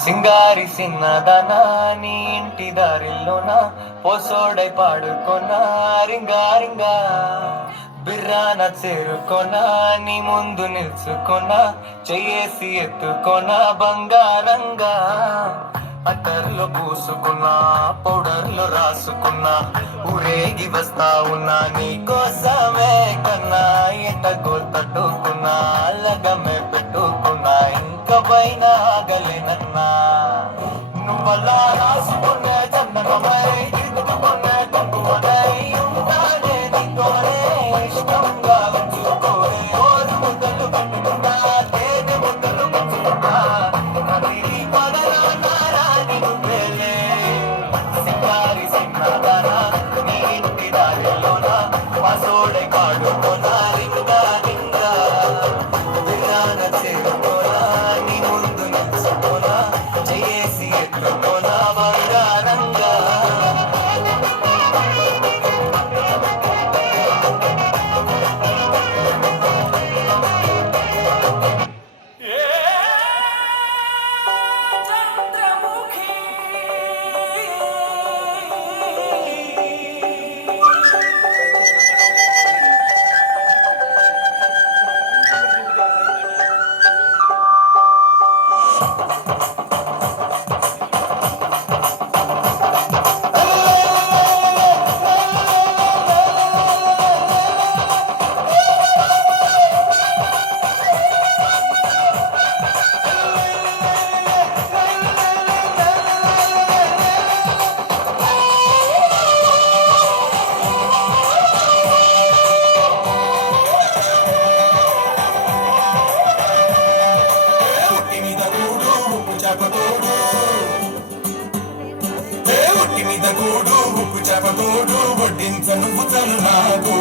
సింగారి సిన్నదనా నీ ఇంటి దారిలోన పోసోడై పాడుకొనా రింగా రింగా బిర్రాన చేరుకొనా నీ ముందు నిల్చుకొనా చెయ్యేసి ఎత్తుకొనా బంగారంగా అట్టర్లో పూసుకున్నా పౌడర్లో రాసుకున్నా ఊరేగి వస్తా ఉన్నా నీ కోసమే కన్నా ఎటగో తట్టుకున్నా లగమే పెట్టుకున్నా ఇంక పైన ఆగలేనన్నా నువ్వలా రాసుకునే చందనమై గిట్టుకునే తక్కువనై ఉంటానే నీతోనే ఇష్టంగా ఉంచుకోనే ఓరు ముద్దలు కట్టుకున్నా తేనె ముద్దలు కట్టుకున్నా కదిలి పదరానా రాని నువ్వేలే సింగారి సిన్నదానా నీ ఇంటి దారిలోన పసోడే పాడుకోనా రింగా రింగా బిర్రాన చేరుకోనా నీ ముందు నిల్చుకోనా చేసి ఎత్తుకోనా బంగారంగా ఉట్టి మీద కూడు ఉప్పు చేప తోడు వడ్డించ నువ్వు చలు నాకు